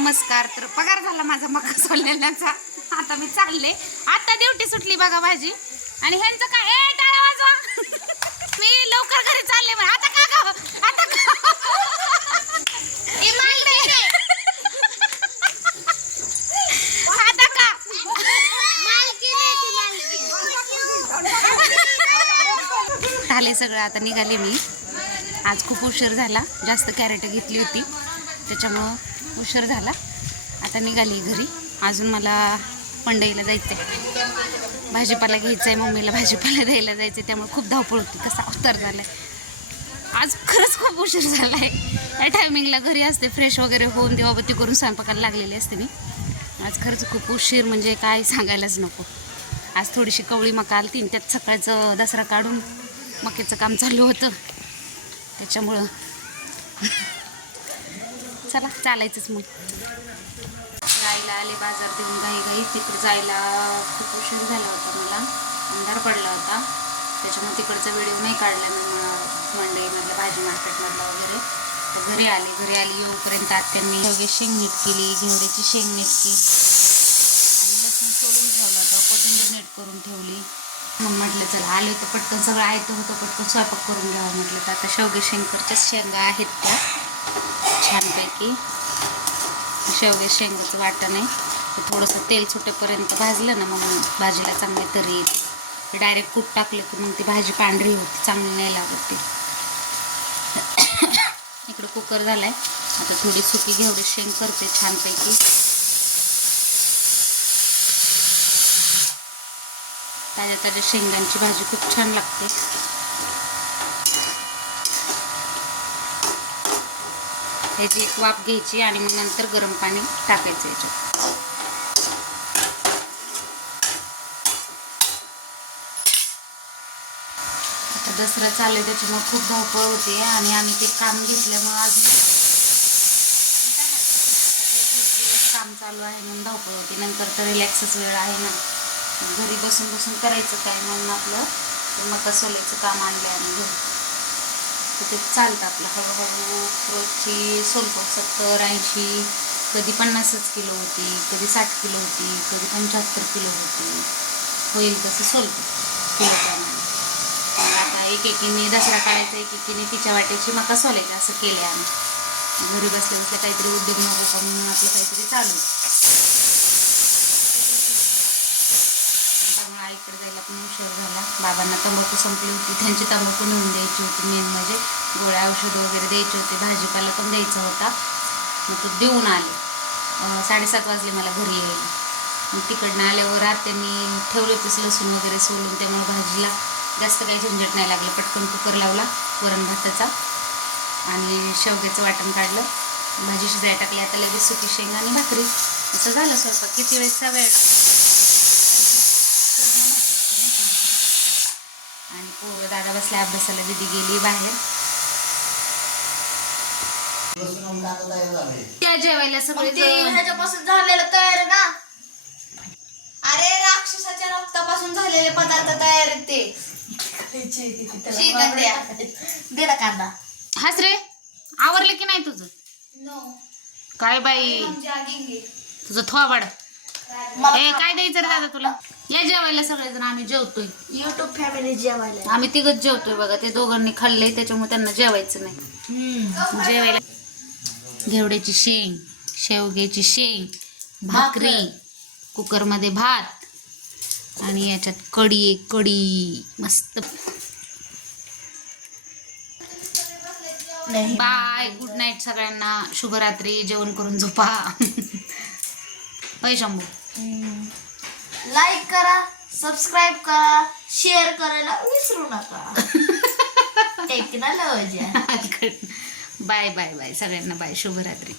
नमस्कार. तर पगार झाला माझा मका सोलण्याचा आता मी चालले. आता ड्युटी सुटली बघा माझी आणि ह्यांचं काय? ए टाळा वाजवा. मी लवकर घरी चालले मग आता का गं? आता का? आता का? झाले सगळं. आता निघाले मी. आज खूप उशीर झाला. जास्त कॅरेट घेतली होती. त्याच्यामुळं उशीर झाला. आता निघाली घरी. अजून मला पंडईला जायचं आहे भाजीपाला घ्यायचा आहे मम्मीला भाजीपाला द्यायला जायचं आहे त्यामुळे खूप धावपळ होती. कसा अवतार झाला आहे आज खरंच खूप उशीर झाला आहे या टायमिंगला घरी असते फ्रेश वगैरे होऊन देवाबत्ती करून स्वयंपाकाला लागलेली असते मी. आज खरंच खूप उशीर म्हणजे काय सांगायलाच नको. आज थोडीशी कवळी मका आलती आणि त्यात सकाळचं दसरा काढून मकेचं काम चालू होतं. त्याच्यामुळं चला चालायचंच मग. गाईला आले बाजार देऊन घाई घाई. तिकडे जायला खूप उशीर झाला होता मला. अंधार पडला होता. त्याच्यामुळे तिकडचा व्हिडिओ नाही काढला मी म- मंडईमधलं भाजी मार्केटमधला वगैरे. तर घरी आली घरी आली. येऊपर्यंत आत्यांनी योग्य शेंग नीट केली घेवड्याची शेंग नीट केली. आणि लसूण सोलून ठेवला होता. कोथिंबीर नीट करून ठेवली. मग म्हटलं चला आले तर पटकन सगळं आयतं होतं पटकन स्वयंपाक करून घ्यावं. म्हटलं तर आता शेवगे शेंगकरच्याच शेंगा आहेत त्या. छानपैकी. शेवगे शेंगाचं वाटण आहे. थोडंसं तेल सुटेपर्यंत भाजलं ना मग भाजीला चांगली तरी येते डायरेक्ट कूट टाकलं की मग ती भाजी पांढरी होती चांगली नाही लागत ती. इकडे कुकर झालाय. आता थोडी सुकी घेवडी शेंग करते छानपैकी. ताज्या ताज्या शेंगांची भाजी खूप छान लागते. ह्याची एक वाफ घ्यायची आणि मग नंतर गरम पाणी टाकायचं याच्यात. आता दसरा चालू आहे त्याच्यामुळे खूप धावपळ होते आणि आम्ही ते काम घेतल्यामुळं अजून काम चालू आहे म्हणून धावपळ होते. नंतर तर रिलॅक्सच वेळ आहे ना. घरी बसून बसून करायचं काय म्हणून आपलं मका सोलायचं काम आणलं आणि घरी. तर ते चालतं आपलं. हळूहळू रोजची सोलकोट सत्तर ऐंशी कधी पन्नासच किलो होती कधी साठ किलो होती कधी पंच्याहत्तर किलो होती. होईल तसं सोलकोट किलो प्रमाणे. आता एक एकीने दसरा काढायचा एक एकीने तिच्या वाट्याची मका सोलायची असं केलं आम्ही. घरी बसल्या बसल्या काहीतरी उद्योग नको का म्हणून आपलं काहीतरी चालू इकडे जायला पण उशीर झाला. बाबांना तंबाखू संपली होती. त्यांची तंबाखू नेऊन द्यायची होती मेन म्हणजे. गोळ्या औषधं वगैरे द्यायचे होते. भाजीपाला पण द्यायचा होता. मग तो देऊन आले. साडेसात वाजले मला घरी यायला. मग तिकडनं आल्यावर त्यांनी ठेवले होतेच लसूण वगैरे सोलून. त्यामुळे भाजीला जास्त काही झंझट नाही लागलं. पटकन कुकर लावला वरण भाताचा. आणि शेवग्याचं वाटण काढलं. भाजी शिजायला टाकली. आता लगेच सुकी शेंगा आणि भाकरी. असं झालं स्वयंपाक. किती वेळचा वेळ आणि पोरं दादा बसल्या अभ्यासाला दिदी गेली बाहेर. त्या जेवायला सगळे ह्याच्यापासून झालेलं तयार ना? अरे राक्षसाच्या रक्तापासून झालेले पदार्थ तयार आहेत ते. कांदा. हास रे. आवरलं की नाही तुझं? नो काय बाई? तुझं थोबाड. ए काय द्यायचं रे दादा तुला? या जेवायला सगळेजण आम्ही जेवतोय. युट्यूब फॅमिली जेवायला. आम्ही तिघच जेवतोय बघा ते दोघांनी खाल्लंय त्याच्यामुळे त्यांना जेवायचं नाही. जेवायला घेवड्याची शेंग शेवग्याची शेंग भाकरी कुकरमध्ये भात आणि याच्यात कढी आहे कढी. मस्त. बाय गुड नाईट सगळ्यांना. शुभरात्री जेवण करून झोपा. शंभू. लाईक करा सबस्क्राईब करा शेअर करायला विसरू नका. टेकना लवजा बाय बाय बाय सगळ्यांना बाय शुभरात्री.